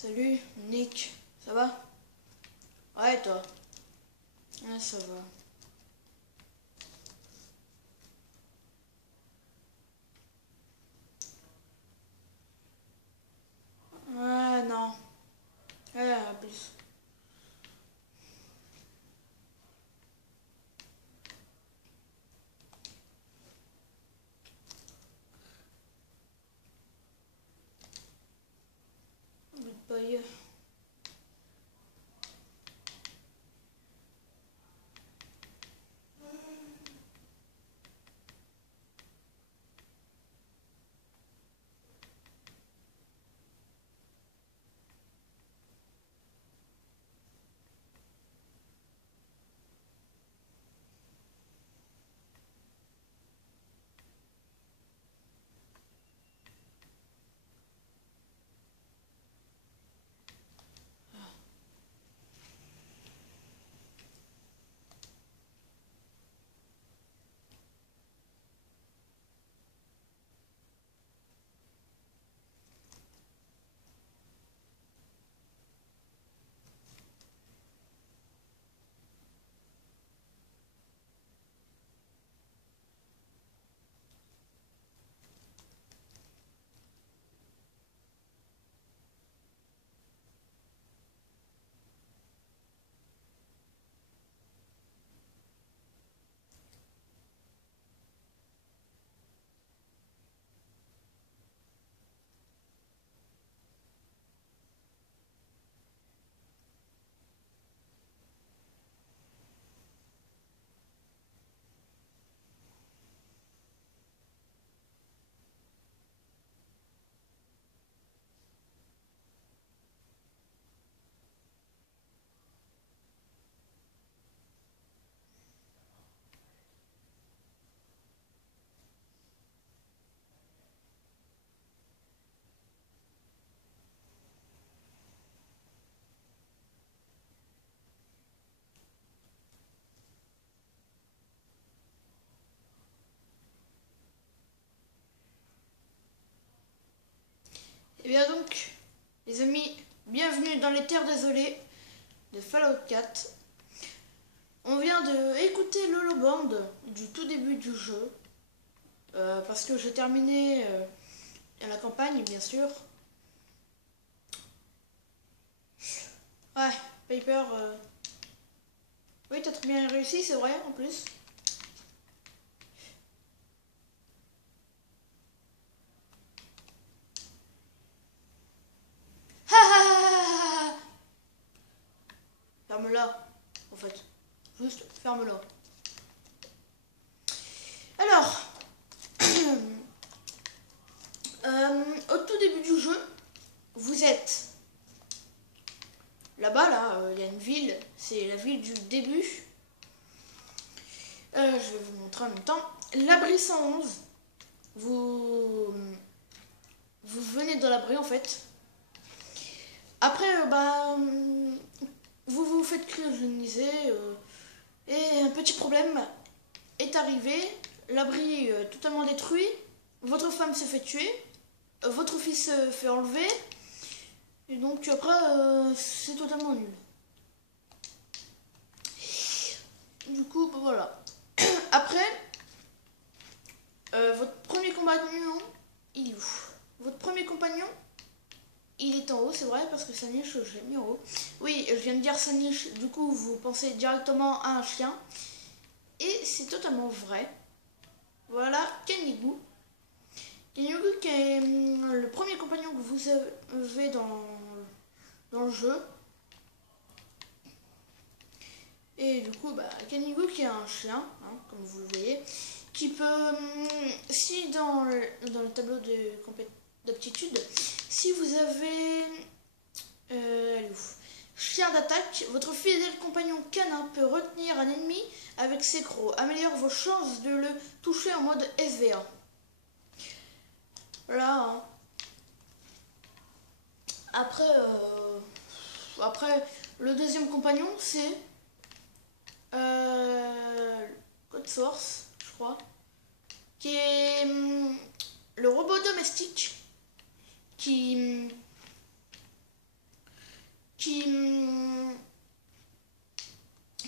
Salut, Nick. Ça va? Ouais, toi? Ouais, ça va. Ouais, non. Ouais, à plus. Goodbye. Et bien donc, les amis, bienvenue dans les terres désolées de Fallout 4. On vient de écouter l'holoband du tout début du jeu. Parce que j'ai terminé la campagne, bien sûr. Ouais, Piper. Oui, t'as très bien réussi, c'est vrai, en plus. Ferme-la, en fait. Juste ferme-la. Alors, au tout début du jeu, vous êtes là-bas, là, il y a une ville, c'est la ville du début. Je vais vous montrer en même temps. L'abri 111, vous venez dans l'abri en fait. Après, vous vous faites cryogéniser et un petit problème est arrivé. L'abri totalement détruit. Votre femme se fait tuer. Votre fils se fait enlever. Et donc après, c'est totalement nul. Du coup, bah, voilà. Après, votre premier compagnon, il est où? Votre premier compagnon, il est en haut, c'est vrai, parce que sa niche, je l'ai mis en haut. Oui, je viens de dire sa niche, du coup, vous pensez directement à un chien. Et c'est totalement vrai. Voilà, Kenigou. Kenigou qui est le premier compagnon que vous avez dans le jeu. Et du coup, Kenigou qui est un chien, hein, comme vous le voyez, qui peut, si dans le tableau d'aptitude, si vous avez chien d'attaque, votre fidèle compagnon canin peut retenir un ennemi avec ses crocs, améliore vos chances de le toucher en mode SVA. Voilà. Hein. Après, le deuxième compagnon, c'est Code Source, je crois, qui est le robot domestique qui qui,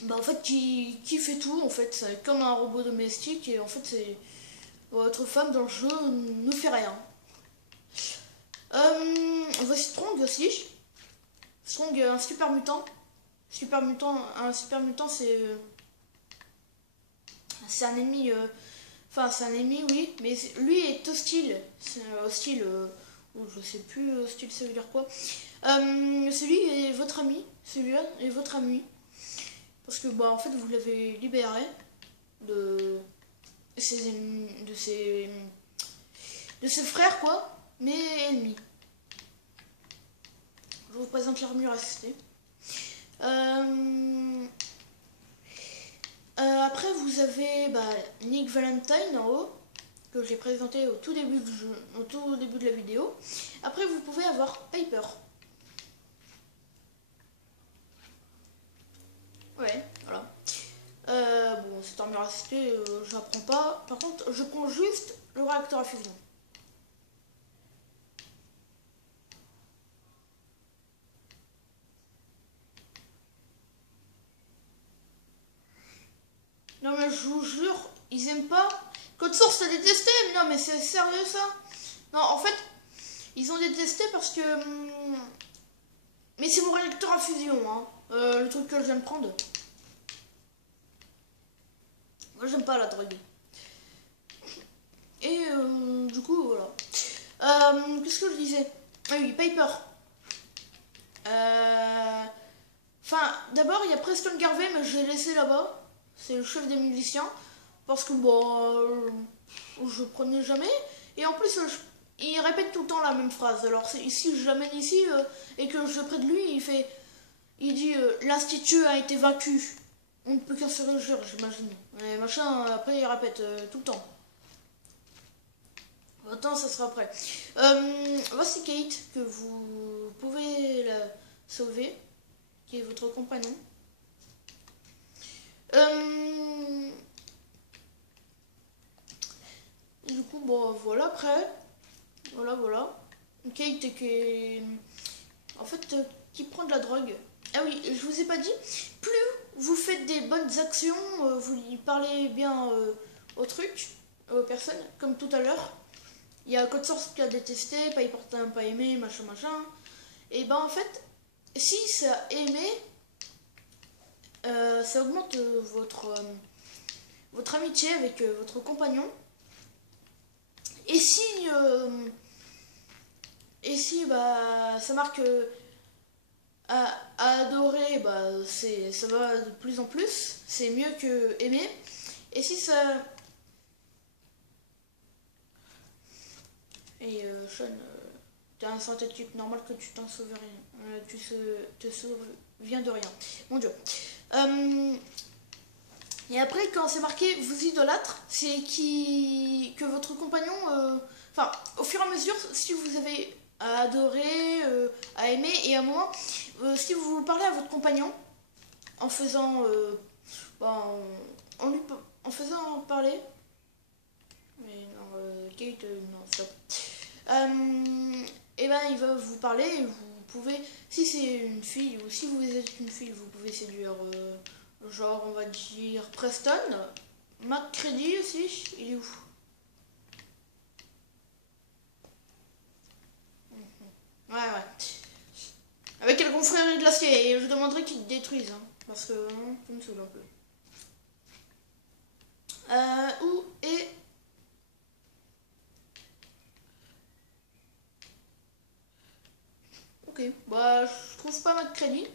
bah en fait qui fait tout en fait, c'est comme un robot domestique et en fait c'est votre femme dans le jeu ne fait rien. Voici Strong aussi. Strong, un super mutant. Un super mutant, c'est un ennemi. Enfin, c'est un ennemi, oui, mais lui est hostile. C'est hostile. Je sais plus, hostile, ça veut dire quoi. Celui est votre ami. Celui-là est votre ami. Parce que, bah, en fait, vous l'avez libéré de ses, de ses, de ses frères, quoi, mais ennemis. Je vous présente l'armure assistée. Après, vous avez Nick Valentine en haut, que j'ai présenté au tout début du jeu, au tout début de la vidéo. Après, vous pouvez avoir Piper. Ouais, voilà. Bon, cette armure assistée, je la prends pas. Par contre, je prends juste le réacteur à fusion. Non mais je vous jure, ils aiment pas. Code Source t'as détesté, mais non mais c'est sérieux ça. Non, en fait, ils ont détesté parce que... mais c'est mon réacteur à fusion, hein. Le truc que je viens de prendre. Moi j'aime pas la drogue. Et du coup, voilà. Qu'est-ce que je disais? Ah oui, Piper. Enfin, d'abord, il y a Preston Garvey, mais je l'ai laissé là-bas. C'est le chef des miliciens. Parce que, bon, je prenais jamais. Et en plus, il répète tout le temps la même phrase. Alors, si je l'amène ici et que je près de lui, il dit l'institut a été vaincu. On ne peut qu'en se réjouir, j'imagine. Et machin, après, il répète tout le temps. Attends, ça sera après. Voici Kate, que vous pouvez la sauver, qui est votre compagnon. Et du coup, bon, voilà, après. Voilà. Kate qui en fait, qui prend de la drogue. Ah oui, je vous ai pas dit, plus vous faites des bonnes actions, vous lui parlez bien au truc, aux personnes, comme tout à l'heure. Il y a Code Source qui a détesté, pas important, pas aimé, machin. Et ben en fait, si ça a aimé, ça augmente votre amitié avec votre compagnon. Et si ça marque à adorer, ça va de plus en plus, c'est mieux que aimer. Et si ça... Et Sean, t'es un synthétique, normal que tu t'en sauves rien. Tu te souviens de rien. Mon Dieu. Et après, quand c'est marqué vous idolâtre, c'est que votre compagnon. Enfin, au fur et à mesure, si vous avez à adorer, à aimer, et à un moment, si vous parlez à votre compagnon en faisant. En faisant parler. Mais non, Kate, non, stop. Et ben, il va vous parler et vous pouvez. Si c'est une fille ou si vous êtes une fille, vous pouvez séduire. Genre, on va dire Preston. McCready aussi, il est où? Ouais. Avec le confrérie de l'acier, et je demanderai qu'ils te détruisent, hein, parce que ça me saoule un peu. Où est... Ok, je trouve pas McCready.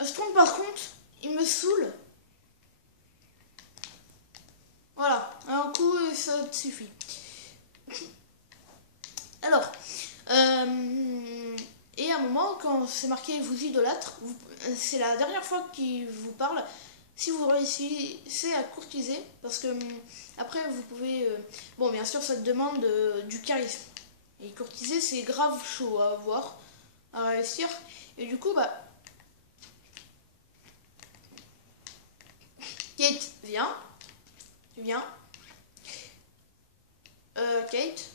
Strong par contre, il me saoule. Voilà, un coup et ça te suffit. Alors, et à un moment, quand c'est marqué vous idolâtre, c'est la dernière fois qu'il vous parle. Si vous réussissez à courtiser, parce que après vous pouvez... bon, bien sûr, ça te demande du charisme. Et courtiser, c'est grave chaud à avoir, à réussir. Et du coup, Kate, viens. Tu viens. Kate.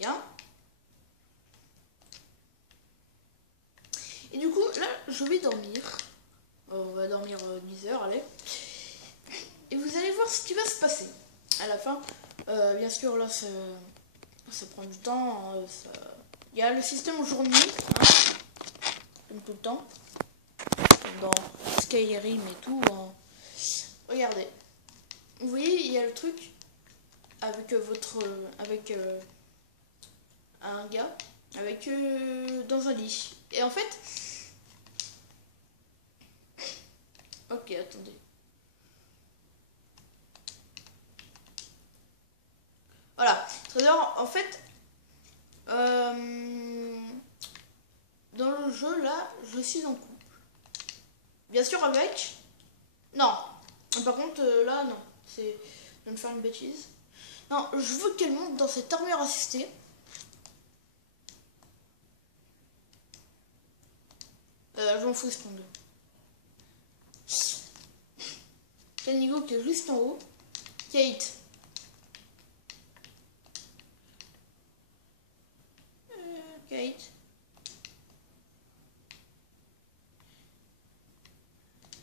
Bien. Et du coup, là, je vais dormir. On va dormir 10 heures, allez. Et vous allez voir ce qui va se passer. À la fin, bien sûr, là, ça prend du temps. Il y a le système jour-nuit, hein, comme tout le temps. Dans Skyrim et tout. Hein. Regardez. Vous voyez, il y a le truc avec avec un gars dans un lit. Et en fait, ok, attendez. Voilà, c'est-à-dire, en fait, dans le jeu là, je suis en couple. Bien sûr avec. Non. Par contre, là, non. C'est. Je viens de faire une bêtise. Non, je veux qu'elle monte dans cette armure assistée. Je m'en fous, spawn 2. Canigo qui est juste en haut. Kate. Kate.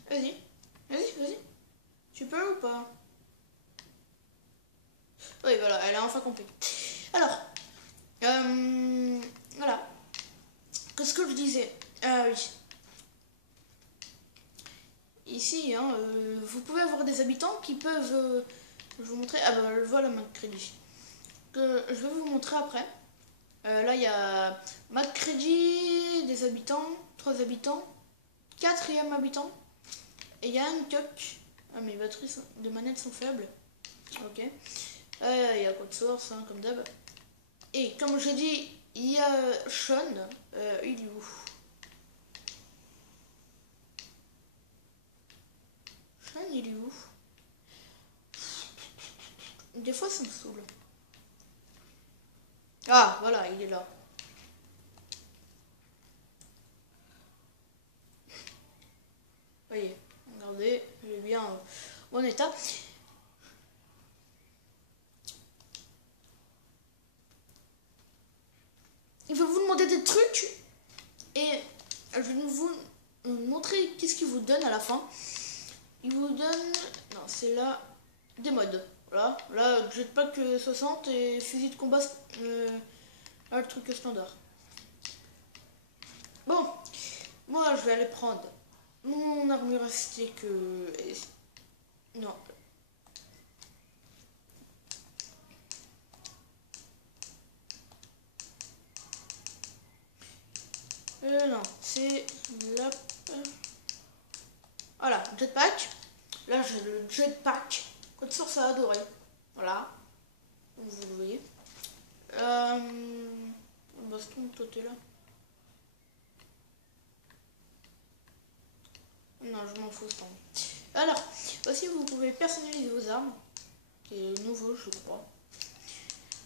Vas-y. Vas-y. Tu peux ou pas? Oui, voilà, elle a enfin compris. Alors, voilà. Qu'est-ce que je disais? Oui. Ici, hein, vous pouvez avoir des habitants qui peuvent... je vais vous montrer... Ah bah, voilà McCready. Que je vais vous montrer après. Là, il y a McCready, des habitants, 3 habitants, 4e habitant. Et il y a un coq. Ah, mes batteries de manette sont faibles. Ok. Il y a Code Source, hein, comme d'hab. Et comme j'ai dit, il y a Sean. Il est où? Sean, il est où? Des fois, ça me saoule. Ah, voilà, il est là. Voyez, regardez, il est bien bon état. Il va vous demander des trucs et je vais vous montrer qu'est-ce qu'il vous donne à la fin. Il vous donne, non c'est là, des modes. Voilà, là jetpack 60 et fusil de combat, là, le truc standard. Bon, moi je vais aller prendre mon armure astique. Non. Non, c'est la... Voilà, jetpack. Là, j'ai le jetpack. Code source à adorer. Voilà. Comme vous le voyez. Baston, toi t'es là. Non, je m'en fous, stand. Alors, aussi, vous pouvez personnaliser vos armes. Qui est nouveau, je crois.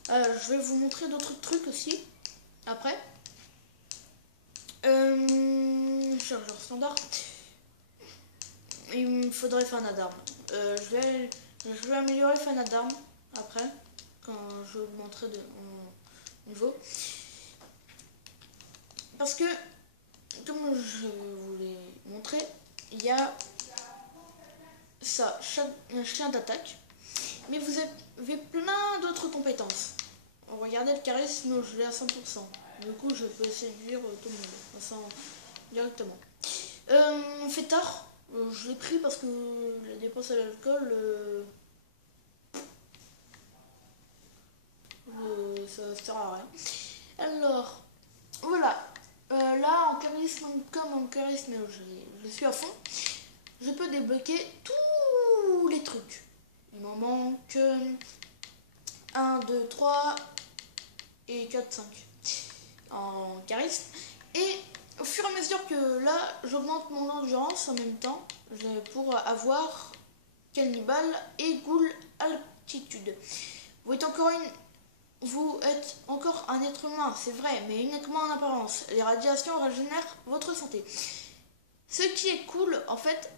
Je vais vous montrer d'autres trucs aussi. Après. Chargeur standard. Il me faudrait fanat d'armes. Je vais améliorer fanat d'armes après, quand je augmenterai de mon niveau. Parce que, comme je vous l'ai montré, il y a ça, un chien d'attaque. Mais vous avez plein d'autres compétences. Regardez le charisme, je l'ai à 100%. Du coup, je peux séduire tout le monde, sans directement. Fêtard, je l'ai pris parce que la dépense à l'alcool, ça sert à rien. Alors, voilà. Là, en charisme, comme en charisme, je suis à fond. Je peux débloquer tous les trucs. Il m'en manque 1, 2, 3 et 4, 5 en charisme. Et au fur et à mesure que là, j'augmente mon endurance en même temps pour avoir cannibale et ghoul altitude. Vous êtes encore un être humain, c'est vrai, mais uniquement en apparence. Les radiations régénèrent votre santé. Ce qui est cool, en fait,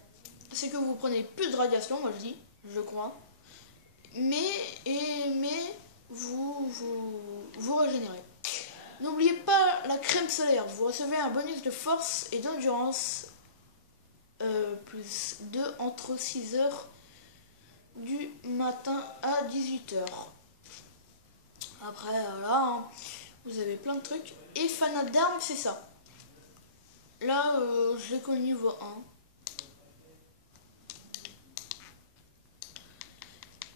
c'est que vous prenez plus de radiation, moi je crois. Mais vous régénérez. N'oubliez pas la crème solaire. Vous recevez un bonus de force et d'endurance plus 2 entre 6 heures du matin à 18 heures. Après, voilà, hein, vous avez plein de trucs. Et fanat d'armes, c'est ça. Là, je l'ai connu niveau 1.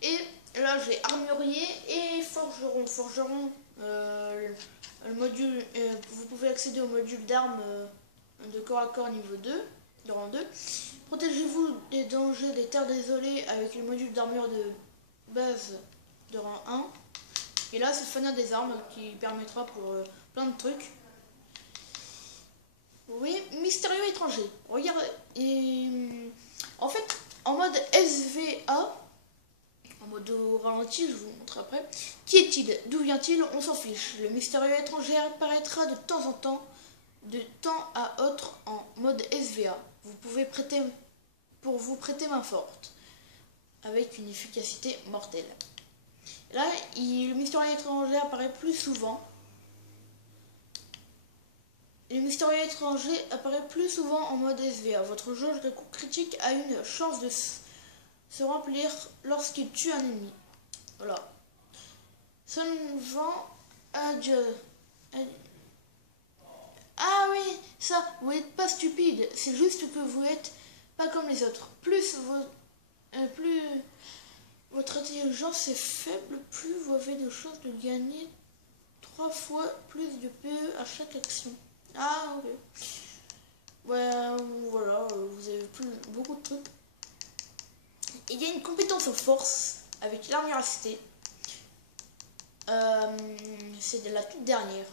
Et là, j'ai armurier et forgeron. Forgeron, le module, vous pouvez accéder au module d'armes de corps à corps niveau 2, de rang 2. Protégez-vous des dangers des terres désolées avec le module d'armure de base de rang 1. Et là, c'est le fanat des armes qui permettra pour plein de trucs. Oui, mystérieux étranger. Regardez. Et, en fait, en mode SVA, en mode au ralenti, je vous montre après. Qui est-il? D'où vient-il? On s'en fiche. Le mystérieux étranger apparaîtra de temps en temps, de temps à autre en mode SVA. Vous pouvez prêter pour vous prêter main forte, avec une efficacité mortelle. Là, le mystérieux étranger apparaît plus souvent. Le mystérieux étranger apparaît plus souvent en mode SVA. Votre jauge de coups critiques a une chance de se remplir lorsqu'il tue un ennemi. Voilà. Seulement adieu. Ah oui, ça, vous n'êtes pas stupide. C'est juste que vous n'êtes pas comme les autres. Plus votre intelligence est faible, plus vous avez de chances de gagner 3 fois plus de PE à chaque action. Ah ok. Ouais, voilà, vous avez beaucoup de trucs. Il y a une compétence en force avec l'armuracité. C'est de la toute dernière.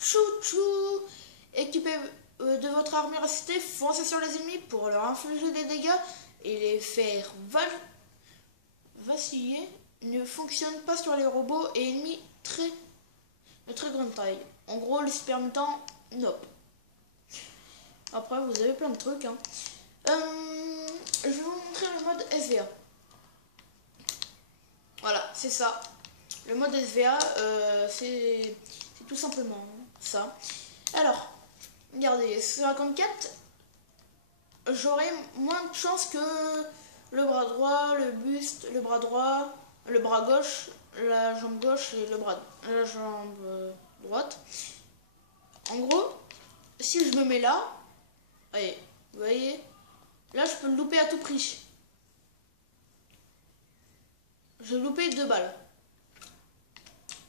Chouchou. Équipez de votre armuracité, foncez sur les ennemis pour leur infliger des dégâts et les faire vaciller. Ne fonctionne pas sur les robots et ennemis de très grande taille. En gros, les super mutants, nope. Après, vous avez plein de trucs. Hein. Je vais vous montrer le mode SVA. Voilà, c'est ça. Le mode SVA, c'est tout simplement ça. Alors, regardez, sur 54, j'aurai moins de chance que le bras droit, le buste, le bras droit, le bras gauche, la jambe gauche et la jambe droite. En gros, si je me mets là, allez, vous voyez, là je peux le louper à tout prix. Je vais louper 2 balles.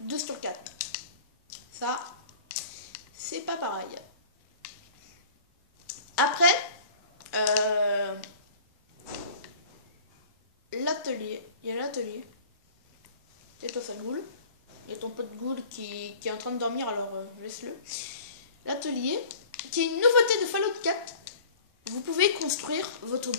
2 sur 4. Ça, c'est pas pareil. Après, l'atelier. Il y a l'atelier. C'est toi ça, Ghoul. Il y a ton pote Ghoul qui est en train de dormir, alors laisse-le. L'atelier, qui est une nouveauté de Fallout 4. Vous pouvez construire votre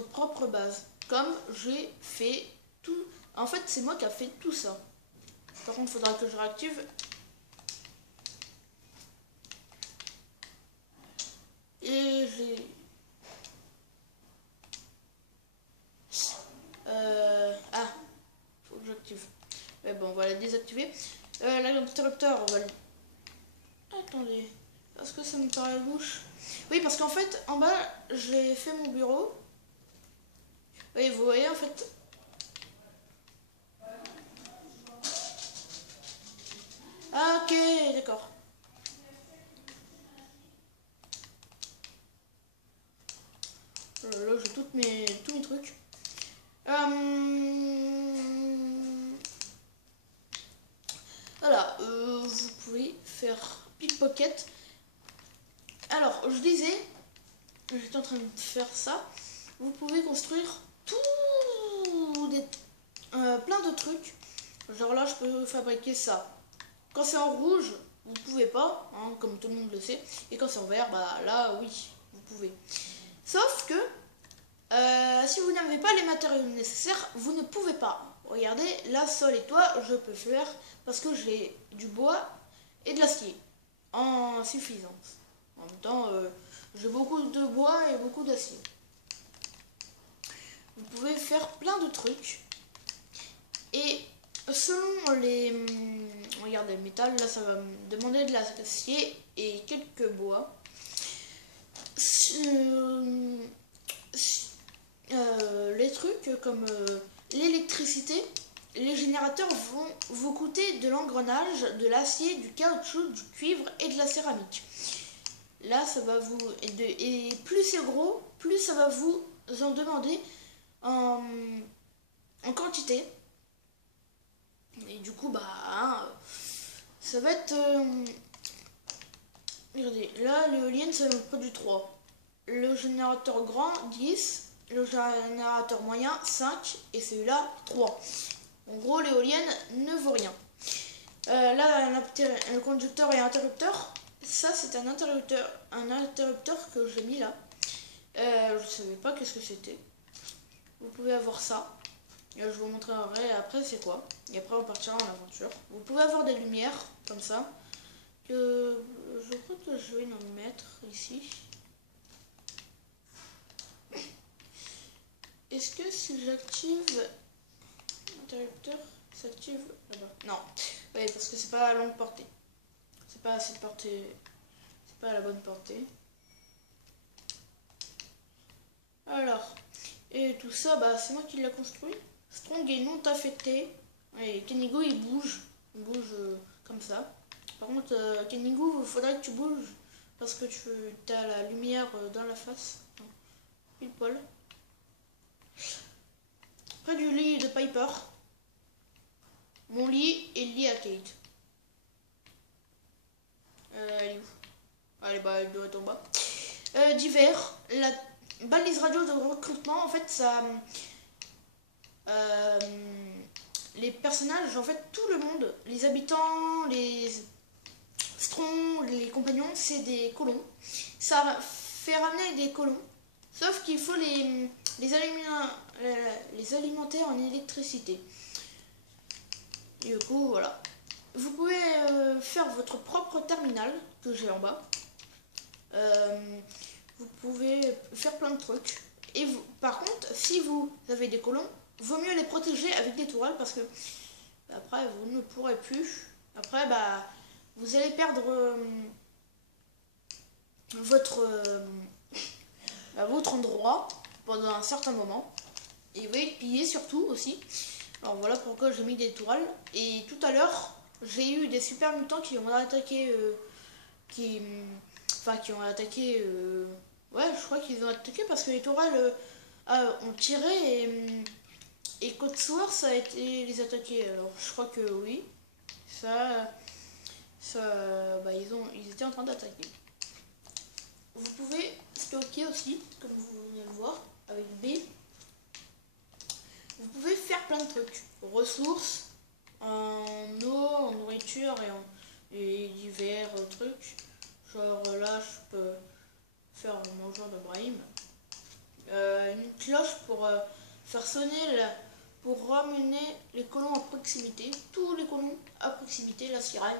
propre base. Comme j'ai fait tout. En fait, c'est moi qui a fait tout ça. Par contre, il faudra que je réactive. Et j'ai... Ah, faut que j'active. Mais bon, on va la désactiver. L'interrupteur, on va le... Attendez, parce que ça me paraît louche. Oui, parce qu'en fait, en bas, j'ai fait mon bureau. Oui, vous voyez, en fait... Ah, ok, d'accord. Là, j'ai tous mes trucs. Voilà, vous pouvez faire pickpocket. Alors, je disais, j'étais en train de faire ça. Vous pouvez construire plein de trucs. Genre là, je peux fabriquer ça. Quand c'est en rouge, vous pouvez pas, hein, comme tout le monde le sait. Et quand c'est en vert, bah là, oui, vous pouvez. Sauf que si vous n'avez pas les matériaux nécessaires, vous ne pouvez pas. Regardez, là, sol et toit, je peux faire parce que j'ai du bois et de l'acier en suffisance. En même temps, j'ai beaucoup de bois et beaucoup d'acier. Vous pouvez faire plein de trucs. Et selon regardez, le métal, là ça va me demander de l'acier et quelques bois. Les trucs comme l'électricité, les générateurs vont vous coûter de l'engrenage, de l'acier, du caoutchouc, du cuivre et de la céramique. Là, ça va vous... Et plus c'est gros, plus ça va vous en demander en quantité. Et du coup, bah, hein, ça va être... regardez, là, l'éolienne, ça me produit 3. Le générateur grand, 10. Le générateur moyen, 5. Et celui-là, 3. En gros, l'éolienne ne vaut rien. Là, le conducteur et interrupteur, ça c'est un interrupteur que j'ai mis là. Je ne savais pas qu'est-ce que c'était. Vous pouvez avoir ça. Je vous montrerai après c'est quoi. Et après on partira en aventure. Vous pouvez avoir des lumières comme ça. Que je crois que je vais en mettre ici. Est-ce que si j'active l'interrupteur, s'active là-bas? Non. Oui, parce que c'est pas à longue portée. C'est pas assez de portée. C'est pas à la bonne portée. Alors, et tout ça, bah c'est moi qui l'ai construit. Strong est non affecté. Et Kenigo il bouge. Il bouge comme ça. Par contre, Kenigo, il faudrait que tu bouges. Parce que tu as la lumière dans la face. Pile poil. Près du lit de Piper. Mon lit et le lit à Kate. Elle est où? Allez, bah elle doit être en bas. D'hiver, la balise radio de recrutement, en fait, ça... les personnages, en fait, tout le monde, les habitants, les Strong, les compagnons, c'est des colons. Ça fait ramener des colons, sauf qu'il faut les alimenter en électricité. Et du coup, voilà. Vous pouvez faire votre propre terminal, que j'ai en bas. Vous pouvez faire plein de trucs. Et vous, par contre, si vous avez des colons, vaut mieux les protéger avec des tourelles parce que après vous ne pourrez plus. Après, bah, vous allez perdre votre endroit pendant un certain moment. Et vous allez être pillé surtout aussi. Alors voilà pourquoi j'ai mis des tourelles. Et tout à l'heure, j'ai eu des super mutants qui ont attaqué. Qui ont attaqué. Ouais, je crois qu'ils ont attaqué parce que les tourelles ont tiré et Code Source a été les attaquer. Alors je crois que oui. Ça bah, ils étaient en train d'attaquer. Vous pouvez stocker aussi, comme vous venez de le voir, avec B. Vous pouvez faire plein de trucs. Ressources, en eau, en nourriture et divers trucs. Genre là, je peux faire un mangeur de Brahim. Une cloche pour faire sonner, pour ramener les colons à proximité. Tous les colons à proximité, la sirène.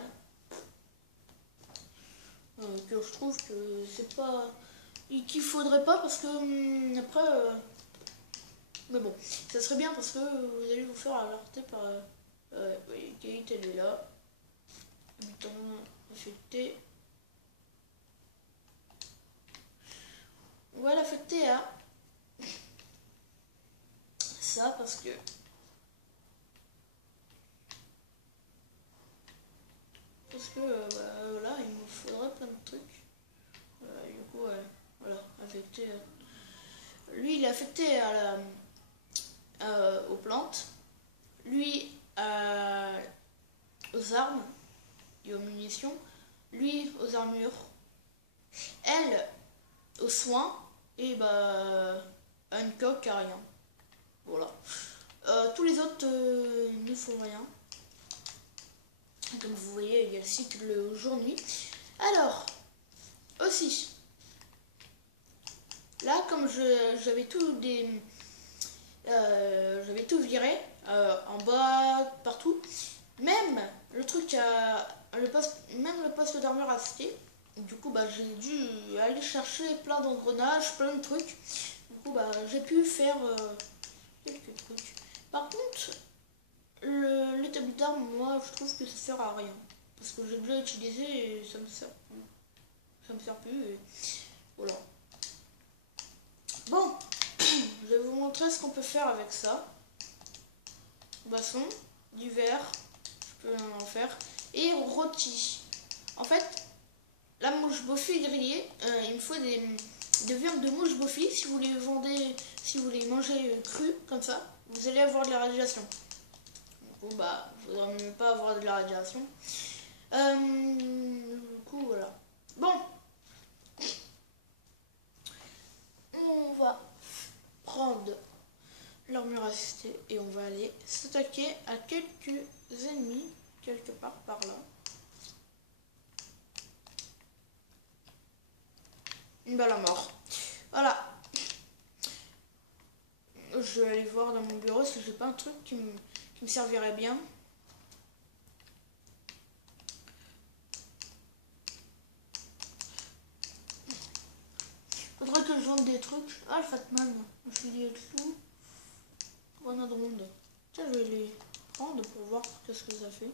Que je trouve que c'est pas... qu'il faudrait pas parce que après... mais bon, ça serait bien parce que vous allez vous faire alerter par... oui, Kate, elle est là. Mutant affecté. On va l'affecter à ça parce que là il me faudrait plein de trucs. Du coup voilà, affecté lui il est affecté à aux plantes, lui aux armes et aux munitions, lui aux armures, elle aux soins et bah Hancock à rien. Voilà. Tous les autres ne font rien. Comme vous voyez, il y a le cycle jour-nuit. Alors, aussi, là, comme j'avais tout j'avais tout viré, en bas, partout, même le truc même le poste d'armure a cité. Du coup, bah, j'ai dû aller chercher plein d'engrenages, plein de trucs. Du coup, bah, j'ai pu faire quelques trucs. Par contre, l'établi d'armes, moi je trouve que ça sert à rien. Parce que j'ai déjà utilisé et ça me sert plus. Ça me sert plus et voilà. Bon, je vais vous montrer ce qu'on peut faire avec ça. Boisson, du verre, je peux en faire. Et rôti. En fait, la mouche boffie grillée, il me faut des viandes de mouche boffie. Si vous les vendez, si vous les mangez crues comme ça, vous allez avoir de la radiation. Bon bah, il faudra même pas avoir de la radiation. Du coup, voilà. Bon, on va prendre l'armure assistée et on va aller s'attaquer à quelques ennemis quelque part par là. Une balle à mort. Voilà. Je vais aller voir dans mon bureau si j'ai pas un truc qui me servirait bien. Faudrait que je vende des trucs. Ah, le Fatman. Je suis lié dessous. Grenade ronde. Tiens, je vais les prendre pour voir qu'est-ce que ça fait.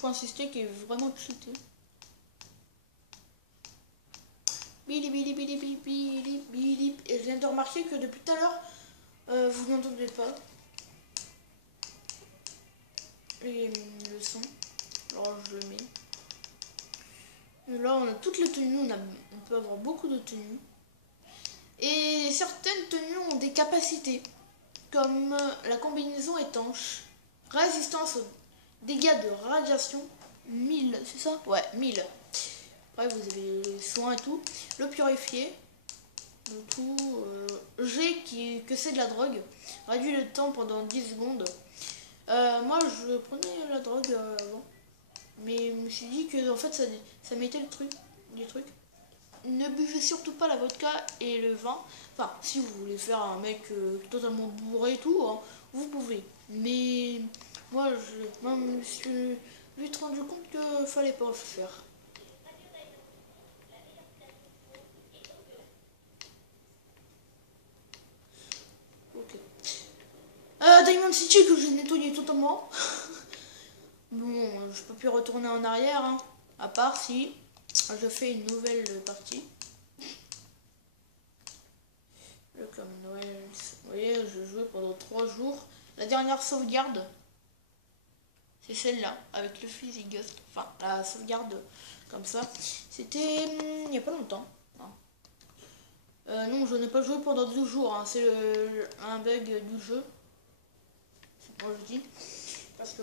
Faut insister qui est vraiment cheaté. Bili bili bili bili bili bili. Et je viens de remarquer que depuis tout à l'heure, vous n'entendez pas le son. Alors je le mets. Et là on a toutes les tenues, on peut avoir beaucoup de tenues. Et certaines tenues ont des capacités, comme la combinaison étanche, résistance aux dégâts de radiation, 1000, c'est ça? Ouais, 1000. Après vous avez les soins et tout. Le purifié, le tout. G que c'est de la drogue. Réduit le temps pendant 10 secondes. Moi je prenais la drogue avant. Mais je me suis dit que en fait ça mettait des trucs. Ne buvez surtout pas la vodka et le vin. Enfin, si vous voulez faire un mec totalement bourré et tout, hein, vous pouvez. Mais moi je me suis vite rendu compte que fallait pas le faire. Ok. Diamond City que j'ai nettoyé totalement. Bon, je peux plus retourner en arrière, hein, à part si je fais une nouvelle partie. Comme Noël, vous voyez, je jouais pendant 3 jours. La dernière sauvegarde, c'est celle-là, avec le Fizzy Ghost. Enfin, la sauvegarde comme ça. C'était il n'y a pas longtemps. Non, je n'ai pas joué pendant 2 jours. Hein. C'est un bug du jeu. C'est moi je dis. Parce que